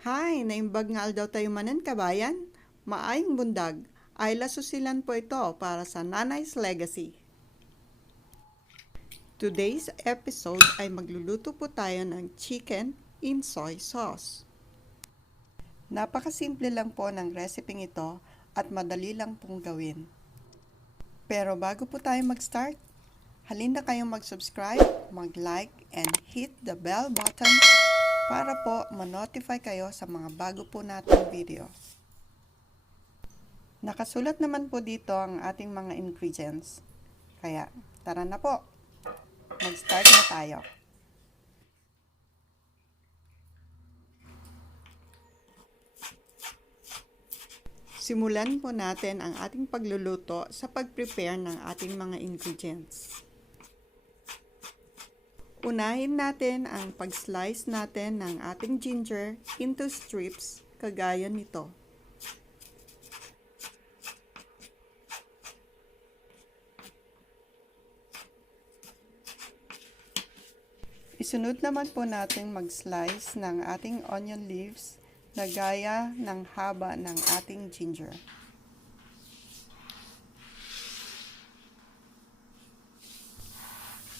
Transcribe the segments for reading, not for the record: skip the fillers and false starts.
Hi, naimbag nga daw tayo manen kabayan. Maayong bundag, ay lasusilan po ito para sa Nanay's Legacy. Today's episode ay magluluto po tayo ng chicken in soy sauce. Napakasimple lang po ng reseping ito at madali lang pong gawin. Pero bago po tayo mag-start, halina kayong mag-subscribe, mag-like, and hit the bell button para po ma-notify kayo sa mga bago po nating video. Nakasulat naman po dito ang ating mga ingredients. Kaya, tara na po! Mag-start na tayo. Simulan po natin ang ating pagluluto sa pag-prepare ng ating mga ingredients. Unahin natin ang pag-slice natin ng ating ginger into strips kagaya nito. Isunod naman po natin mag-slice ng ating onion leaves na gaya ng haba ng ating ginger.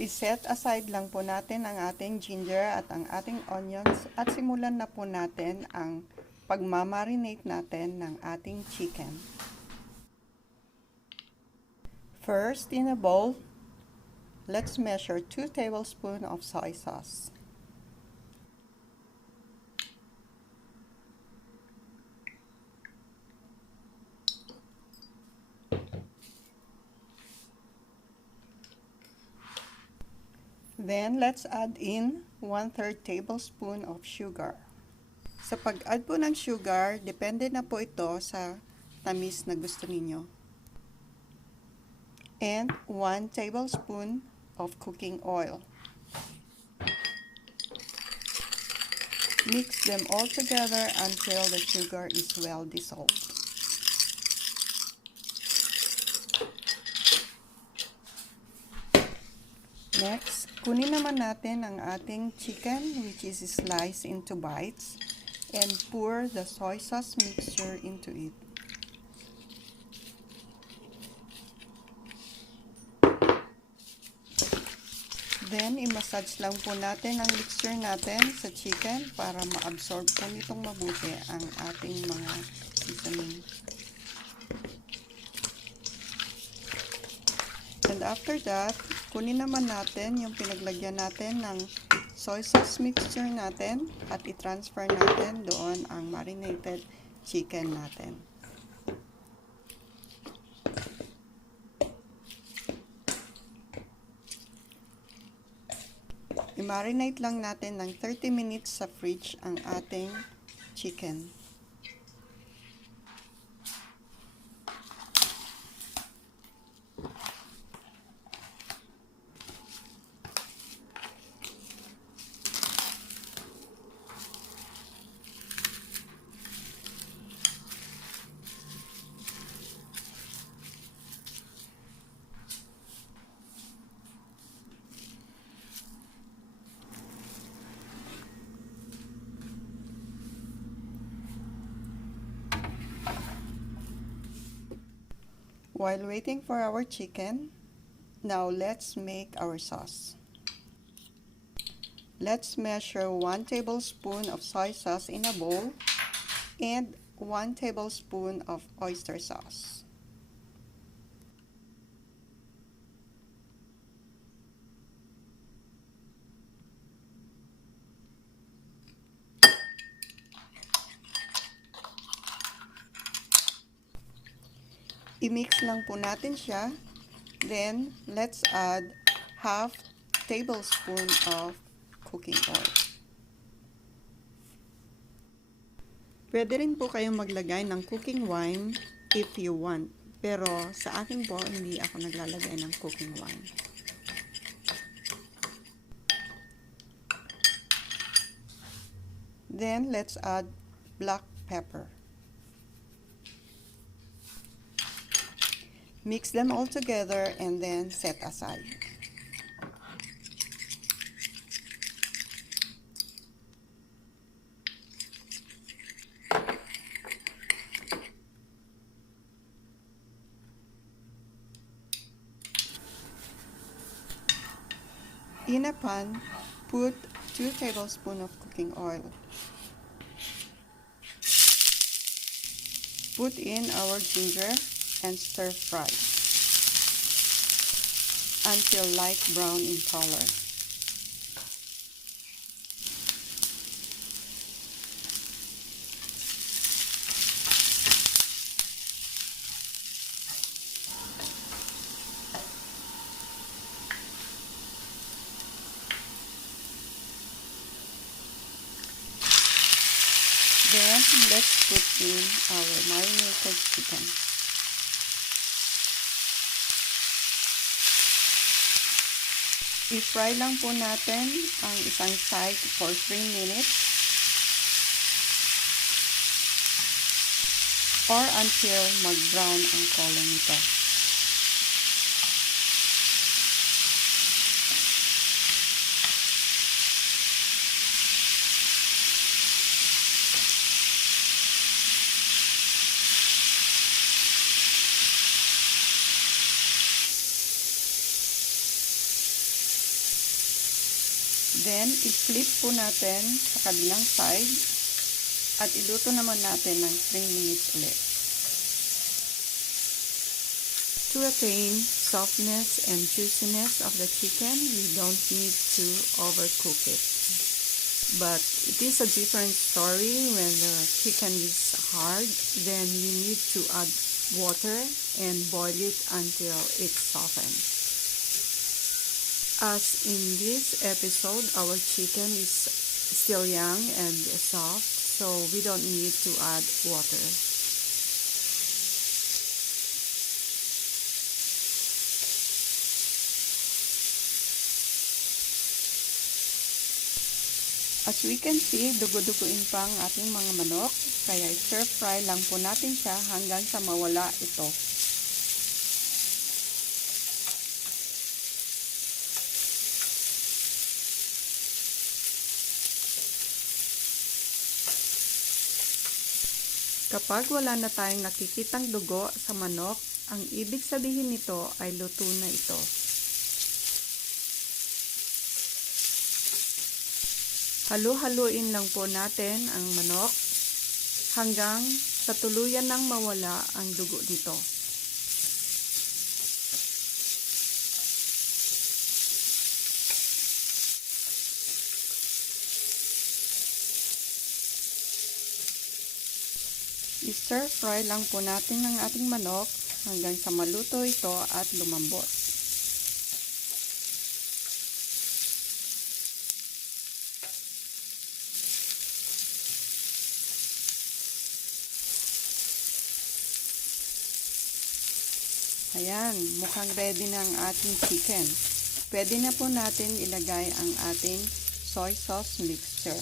I-set aside lang po natin ang ating ginger at ang ating onions at simulan na po natin ang pagmamarinate natin ng ating chicken. First, in a bowl, let's measure 2 tablespoons of soy sauce. Then, let's add in 1/3 tablespoon of sugar. Sa pag-add po ng sugar, depende na po ito sa tamis na gusto ninyo. And 1 tablespoon of cooking oil. Mix them all together until the sugar is well dissolved. Next, kunin naman natin ang ating chicken which is sliced into bites and pour the soy sauce mixture into it. Then, i-massage lang po natin ang mixture natin sa chicken para ma-absorb po nitong mabuti ang ating mga seasoning. And after that, kunin naman natin yung pinaglagyan natin ng soy sauce mixture natin at i-transfer natin doon ang marinated chicken natin. I-marinate lang natin ng 30 minutes sa fridge ang ating chicken. While waiting for our chicken, now let's make our sauce. Let's measure 1 tablespoon of soy sauce in a bowl and 1 tablespoon of oyster sauce. I-mix lang po natin siya. Then, let's add half tablespoon of cooking oil. Pwede rin po kayong maglagay ng cooking wine if you want. Pero sa akin po, hindi ako naglalagay ng cooking wine. Then, let's add black pepper. Mix them all together and then set aside. In a pan, put 2 tablespoons of cooking oil. Put in our ginger and stir fry until light brown in color. Then, let's put in our marinated chicken. I-fry lang po natin ang isang side for 3 minutes or until mag-brown ang color nito. Then, i-flip po natin sa kabilang side at iluto naman natin ng 3 minutes ulit. To attain softness and juiciness of the chicken, we don't need to overcook it. But it is a different story when the chicken is hard, then you need to add water and boil it until it softens. As in this episode, our chicken is still young and soft, so we don't need to add water. As we can see, dugo-duguin pa ang ating mga manok, kaya stir fry lang po natin siya hanggang sa mawala ito. Kapag wala na tayong nakikitang dugo sa manok, ang ibig sabihin nito ay luto na ito. Halu-haluin lang po natin ang manok hanggang sa tuluyan nang mawala ang dugo nito. I-stir fry lang po natin ang ating manok hanggang sa maluto ito at lumambot. Ayan, mukhang ready na ang ating chicken. Pwede na po natin ilagay ang ating soy sauce mixture.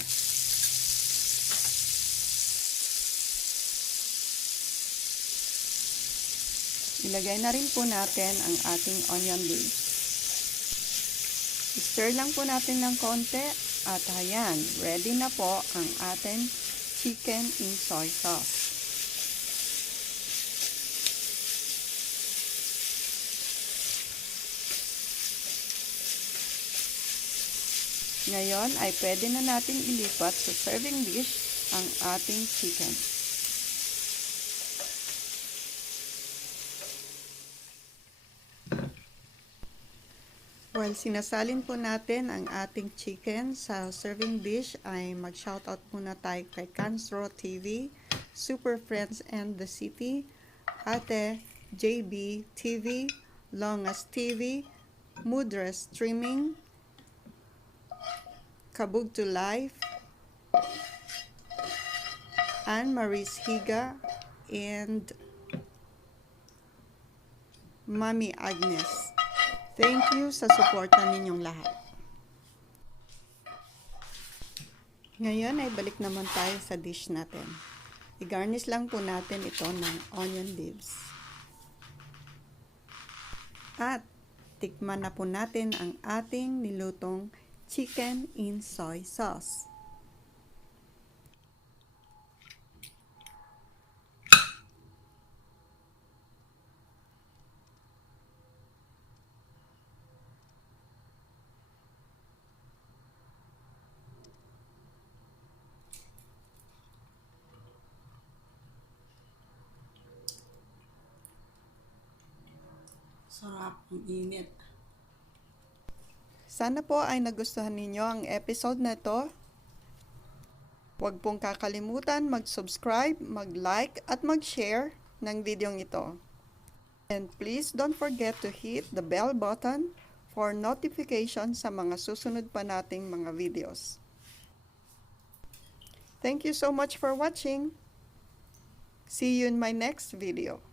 Ilagay na rin po natin ang ating onion leaves. I-stir lang po natin ng konti at ayan, ready na po ang ating chicken in soy sauce. Ngayon ay pwede na natin ilipat sa serving dish ang ating chicken. While sinasalin po natin ang ating chicken sa serving dish, ay mag-shoutout muna tayo kay Kansro TV, Super Friends and the City, Ate JB TV, Longas TV, Mudra Streaming, Kabug to Life, Anne Marie's Higa, and Mami Agnes. Thank you sa suporta ninyong lahat. Ngayon ay balik naman tayo sa dish natin. I-garnish lang po natin ito ng onion leaves. At tikman na po natin ang ating nilutong chicken in soy sauce. Sarap, ang init. Sana po ay nagustuhan ninyo ang episode na ito. Huwag pong kakalimutan mag-subscribe, mag-like at mag-share ng videong ito. And please don't forget to hit the bell button for notification sa mga susunod pa nating mga videos. Thank you so much for watching. See you in my next video.